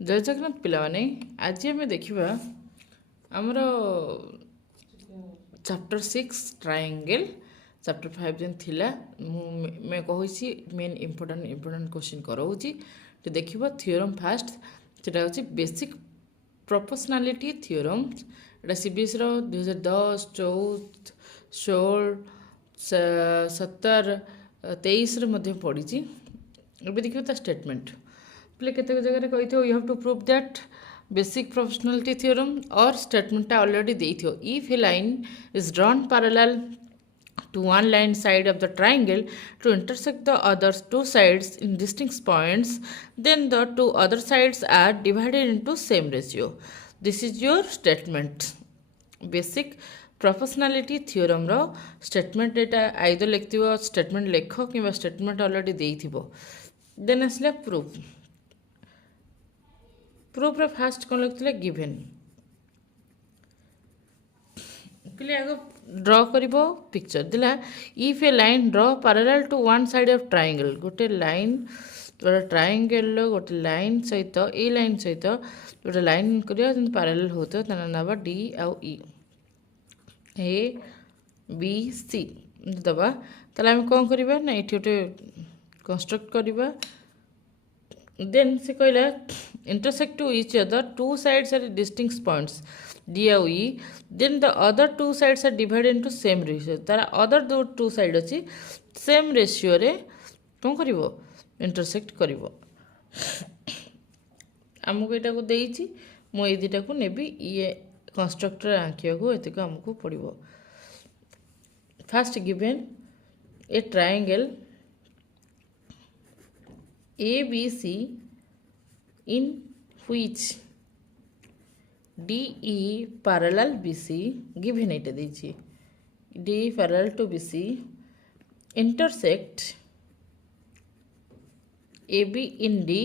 जय जगन्नाथ पिलाने आज आम देखा आमर चैप्टर 6 ट्रायंगल चैप्टर 5 जेन थिला मैं कही मेन इम्पोर्टाट क्वेश्चन कराऊँगी तो देखिए थियोरम फास्ट सेटा हूँ बेसिक प्रोपोर्शनैलिटी थियोरम एटा सीबीएस 2010 14 16 17 23 पढ़ी ଏବେ ଦେଖିବ ତା ଷ୍ଟେଟମେଣ୍ଟ ପିଲେ କେତେକ ଜାଗାରେ କହିଥିବ you have to prove that basic proportionality theorem or ଷ୍ଟେଟମେଣ୍ଟଟା ଅଲରେଡ଼ି ଦେଇଥିବ if a line is drawn parallel to one line side of the triangle to intersect the other two sides in distinct points, then the two other sides are divided into same ratio. This is your statement. Basic proportionality theorem रो statement एटा either लिखिथिबो statement लेख कि statement already देइथिबो then आसला proof proof रे first कोन लिखथिले गिवन पिले आगो ड्रॉ करिवो पिक्चर दिला if a line draw parallel to one side of triangle गोटे लाइन गोटे ट्रायंगल रो गोटे लाइन सहित ए लाइन सहित गोटे लाइन करिया जन पैरेलल होतो तना नाबा डी आउ ई ए बी सी दबा ताले हम कोन करिबा ना एठी गोटे कंस्ट्रक्ट करिबा देन से कहला intersect to each other two sides at distinct points D और E then the other two sides are divided into same ratio तार other दो two side अच्छी same ratio रे कौन करिवो intersect करिवो आमको एटा को देइछि मो ए दिटा को नेबी ये कंस्ट्रक्टर आंकिया को एते को हमको पड़िवो first given a triangle ABC in which DE parallel BC given it देछि DE parallel to BC intersect AB in D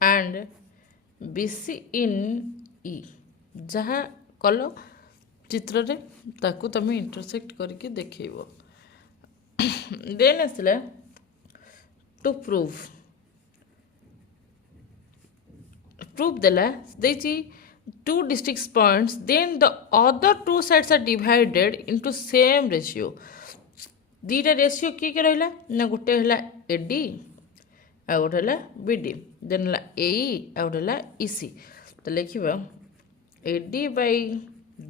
and BC in E जहाँ कल चित्र रे ताकू तमे इंटरसेक्ट करके देखैबो देन आसला टू प्रूव proof देला देछि two distinct points then the other two sides are divided into same ratio दीटा रेशियो के रहला ना गोटे हला AD आ गोटे हला BD देन हला AE आ गोटे हला EC तो लिखिबा AD by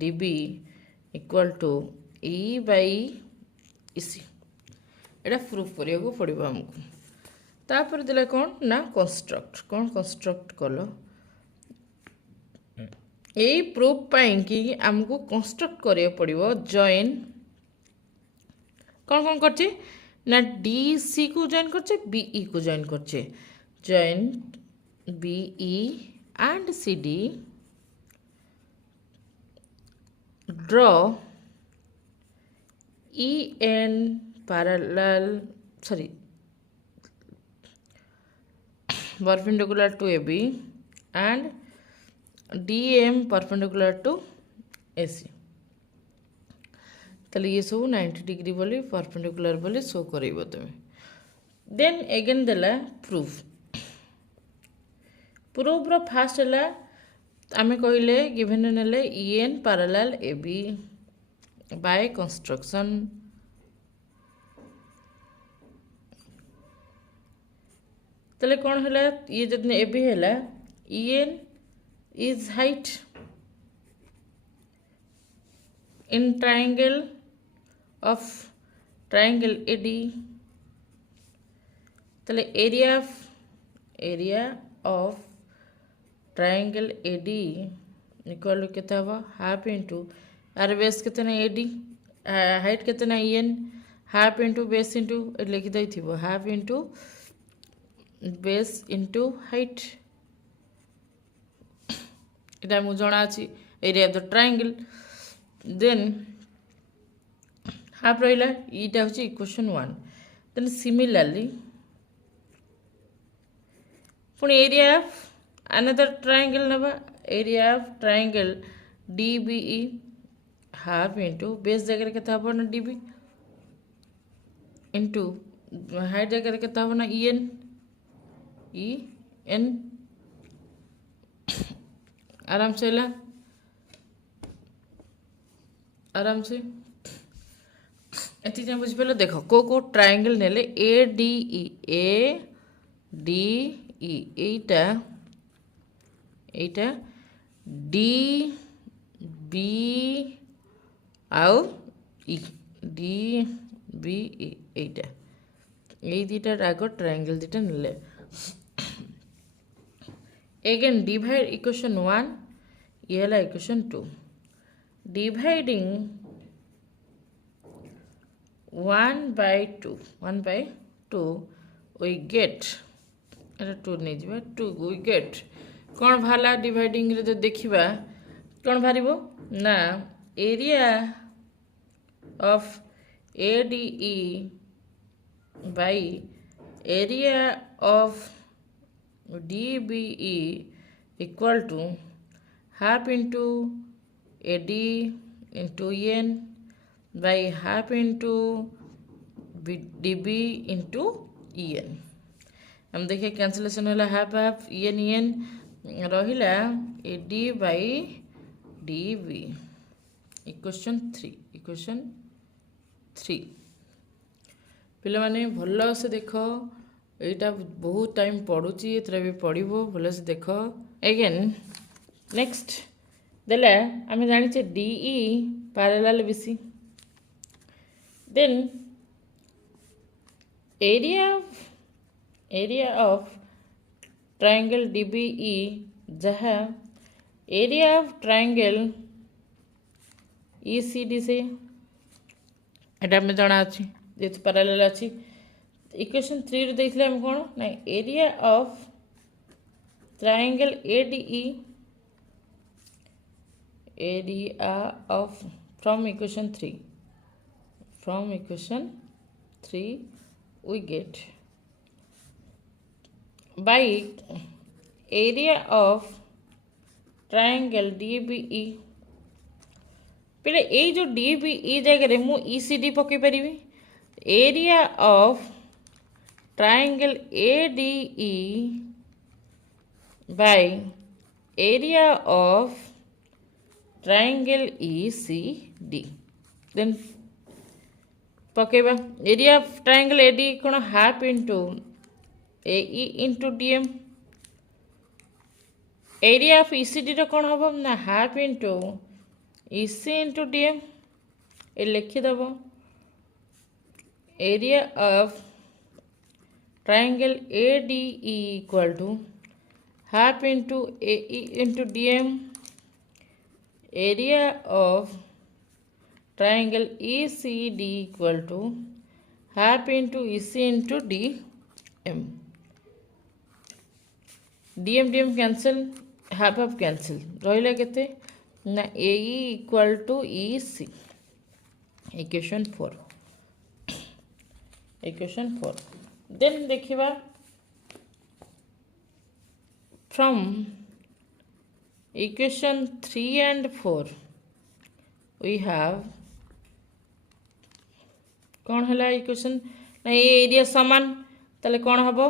DB equal to E by EC Etah proof करिया को पड़िबा हमको तापर देला कोन ना कंस्ट्रक्ट कलो यही प्रूफ पाई कि आमको कंस्ट्रक्ट करिया पड़िबो जॉइन कौन कौन करछे ना DC को जॉइन करछे BE को जॉइन करछे join BE and CD draw EN parallel sorry perpendicular to AB and DM perpendicular to AC ताले ये सब 90 डिग्री बोली परपेंडिकुलर बोली शो करेबो तमे देन अगेन देला प्रूफ प्रूफ रो फास्ट हला आमे कहले गिवन नेले EN parallel AB by construction तले कौन हला ये जतने ए बी हला EN is height in triangle of triangle AD तले area of triangle AD equal to कितना हुआ हाफ इंटू आर बेस कितना AD हाइट कितना EN half into base into लिखी दी थी वो half into base into height इटा मुझे जना अच्छी area of the triangle than half रहा इटा हूँ इक्वेशन 1 देन सिमिलरली पुणी एरिया ऑफ अनदर ट्रायंगल नवा area of triangle DBE half into base जगह के हम ना DB इंटू हाइट जगह के हम ना EN आराम से है, आराम से एति बुझिपार देख को ट्रायंगल नेले A D E Etah D B आउ ई डी बी ई एटा এই দুইটা আগ ট্রায়াঙ্গেল দুইটা নিলে এগেন ডিভাইড ইকুয়েশন 1 ये हला इक्वेशन 2 डिवाइडिंग 1/2 we get এটা 2 नहीं जिबा 2 we get कौन भाला डिवाइडिंग रे तो देखिबा कौन भारिबो ना area of ADE by area of DBE equal to half into AD into n by half into DB into en. हम देखिए कैंसलेशन होला हाफ हाफ en रहिला AD by DB इक्वेशन 3 पिला माने भल से देख यहाँ बहुत टाइम पढ़ुची एथरा भी पढ़ो भल से देख एगेन नेक्स्ट देला आम जाने DE parallel BC then area of triangle DBE जहाँ एरिया ऑफ ट्रायंगल ईसीडी से एटा में जना अच्छी जेहेतु पैरेलल अच्छी इक्वेशन 3 रे देखले हम कोन ना area of triangle ADE area of from equation 3 we get by area of triangle DBE पहले ये जो डीबीई जगह मु ईसीडी पकई पारि area of triangle ADE by area of triangle ECD then पकेबा एरिया ऑफ ट्रायंगल एडी कोन half into AE into DM area of ECD रो कोन हबो ना half into EC into DM ए लिखिदेव area of triangle ADE equal to half into AE into DM area of triangle ECD equal to half into EC into DM DM cancel half half cancel रहा केते ना ए equal to E C equation 4 then देखिबा from equation 3 and 4 we have कौन है equation ना ये area समान ताले कौन हबो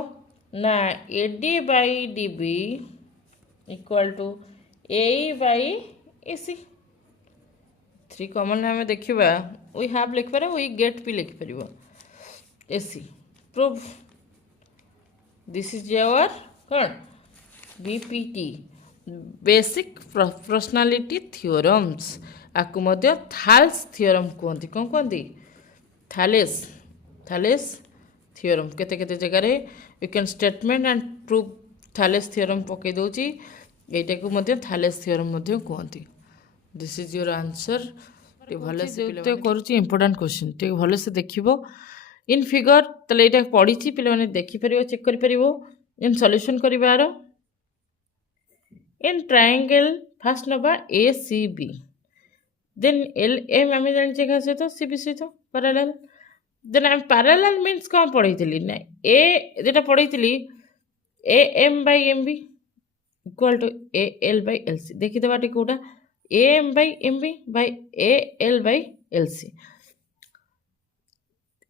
ना AD by DB equal to A by AC 3 common आम देखा वी हाफ लिखिपार वी गेट भी लिखिपर AC proof this is our कौन बीपीटी बेसिक पर्सनालिटी थियोरम्स आपको थाल्स थियोरम कहते कौन कहते थालेस थियोरम केते केते जगह you can statement and proof Thales theorem पकई दूची एटा को थालेस थियोरम कहते दिस इज योर आंसर भल से करुच्ची इंपोर्टाट क्वेश्चन टे भल से देखो इन फिगर ताले यहाँ पढ़ी पे देखिपर चेक कर इन सल्यूशन करार इन ट्रायंगल फास्ट नवा A C B then L M आम जाने क्या सहित सी बी सहित पैरेलल देन आम पैरेलल मीन्स कौन पढ़ी ना ए जेटा पढ़ी A M by M B equal to A L by L C देखीदे टी कौटा A M by M B by A L by L C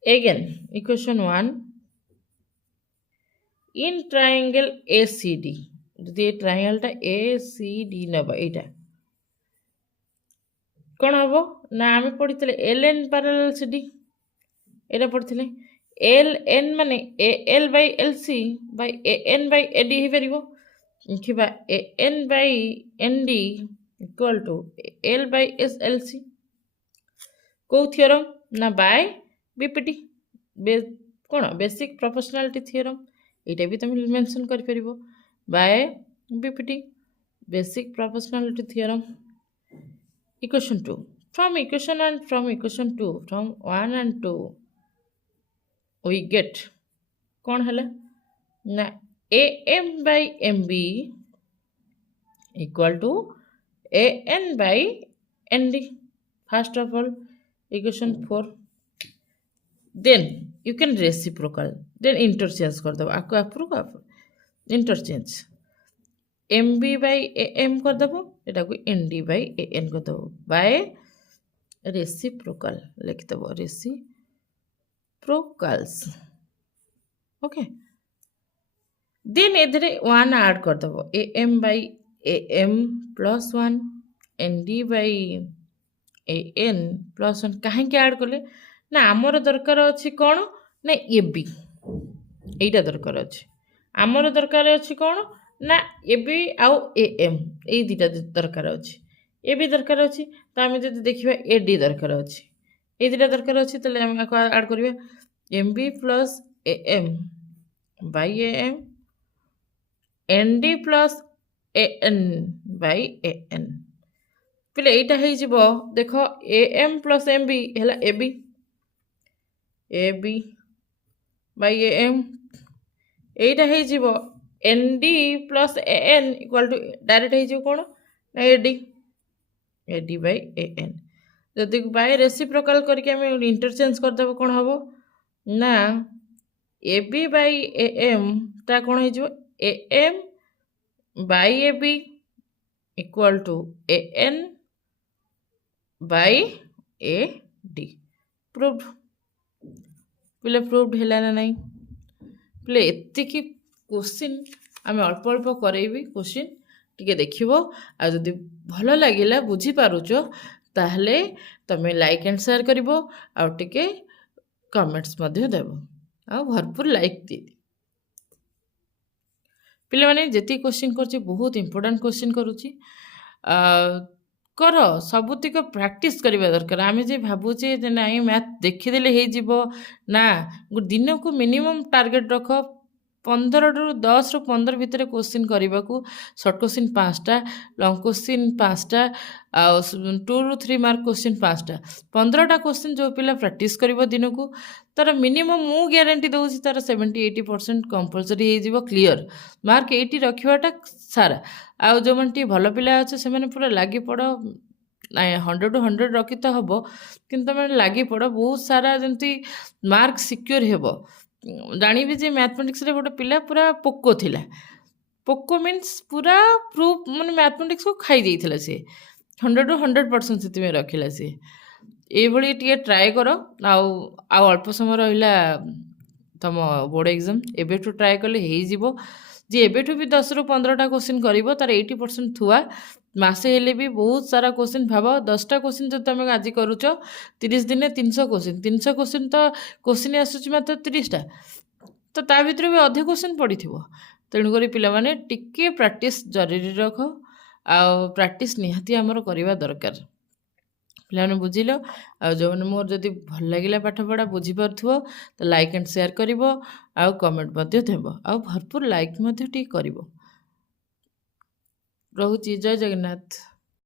again equation 1 in triangle A C D যদি এই ট্রায়াঙ্গেলটা এ সি ডি নেবা এইটা কোণ হব না আমি পড়িଥିଲେ L N parallel C D এটা পড়িଥିଲେ এল এন মানে A L by L C by A N by A D ହେଇପାରିବ ଦେଖିବା A N by N D equal to L by S L C କେଉଁ ଥିଓରମ୍ ନା by ବିପିଟି କ'ଣ basic proportionality theorem এইটা ବି তুমি মেনশন କରିପାରିବ by BPT basic proportionality theorem equation 2 from equation 1 from equation 2 from 1 and 2 we get कौन है ना am by mb equal to an by nd first of all equation 4 then you can reciprocal then interchange कर दो आपको approve interchange mb by am कर दो एटा को nd by an कर दो by reciprocal लिख दो reciprocals ओके देन इधर 1 ऐड कर दो am by am plus 1 nd by an plus 1 कहीं ऐड कले ना आमर दरकार अच्छी कौन ना ए बी यहीटा दरकार अच्छे आमर दरकार अच्छी कौन ना ए बी आउ ए एम यही दुटा दरकार अच्छे ए बी दरकार अच्छी तो आम जो देखा ए डी दरकार अच्छे ये दुटा दरकार अच्छे तो ऐड करिया M B plus A M by A M N D plus A N by A N पहले यहीटा हो देख A M plus M B है A B by A M यहीटा हो N D plus A N equal to direct हो कौन ना A D by A N जदि बाय रेसिप्रोकाल करके आम इंटरचेंज करदे कौन हम ना A B by A M ता कौन हो A M by A B equal to A N by A D proved पिले प्रूव्ड है ना नहीं पिले एतिकी क्वेश्चन आम अल्प अल्प करेबी क्वेश्चन टिके देखिबो आ जदि भलो लागिला बुझी पारुछ ताहले तमे लाइक एंड शेयर करिवो आ टिके कमेंट्स मध्ये देबो आ भरपूर लाइक दे पिले माने जेती क्वेश्चन करछि बहुत इंपोर्टेंट क्वेश्चन करूछि कर सबुतिक प्रैक्टिस करबा दरकार आमे जे भाबुचे जे नाही मैथ देखिदेले हे जीवो ना दिन को मिनिमम टार्गेट रख 15 ରୁ 10 ରୁ 15 भितर क्वेश्चन करने को शॉर्ट क्वेश्चन 5टा लॉन्ग क्वेश्चन 5टा आ 2 ରୁ 3 मार्क क्वेश्चन 5टा 15टा क्वेश्चन जो पिला प्रैक्टिस करिवो दिन को तार मिनिमम मु गारंटी दूसरी तार 70-80% कंपलसरी हो क्लियर मार्क 80 रखवाटा सारा आउ जो मन भल पिला अच्छे से पूरा लगी पड़ 100 to 100 रखी तो हम कि तुम लगी पड़ बहुत सारा जमी मार्क सिक्योर हेबो जानिबी जे मैथमेटिक्स रे गोटे पिला पूरा पोको थिला पोको मीन्स पूरा प्रूफ माने मैथमेटिक्स को खाई देइथिला से 100 to 100% से रखिला से ये टे ट्राए कर आउ अल्प समय रहा तुम बोर्ड एग्जाम एबेठू ट्राए कले हो जी एबेठू भी 10 ରୁ 15टा क्वेश्चन करिवो तार 80% थुआ मासे हेले भी बहुत सारा क्वेश्चन भाव 10टा क्वेश्चन जो तुम आज करुच 30 दिन 300 क्वेश्चन तो क्वेश्चन आसूँ मात्र 30टा तो ता भीतर भी अधिक क्वेश्चन पड़ी तेणुक पिलाने टिके प्रैक्टिस जरूरी रख आ प्रैक्टिस निहाती आमर करवा दरकार पिलाने बुझिल आ जो मोर जदि भल लगिला पाठ पढ़ा बुझीपार तो लाइक एंड शेयर कर कमेंट देव आ भरपूर लाइक टी कर रोची जय जगन्नाथ।